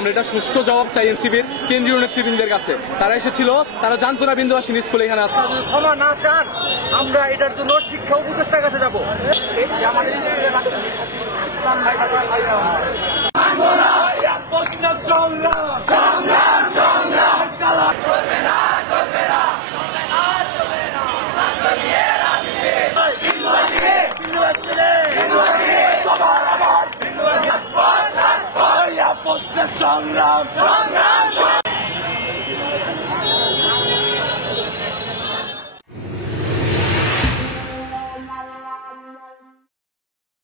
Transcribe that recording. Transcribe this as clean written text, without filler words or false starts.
আমরা এটা সুষ্ঠু জবাব চাই এনসিপির কেন্দ্রীয় নেতৃবৃন্দের কাছে। তারা এসেছিল, তারা জানতো না বিন্দুবাসী স্কুলে এখানে ক্ষমা না চান, আমরা এটার জন্য শিক্ষা উপদেষ্টার কাছে যাবো। সংগ্রাম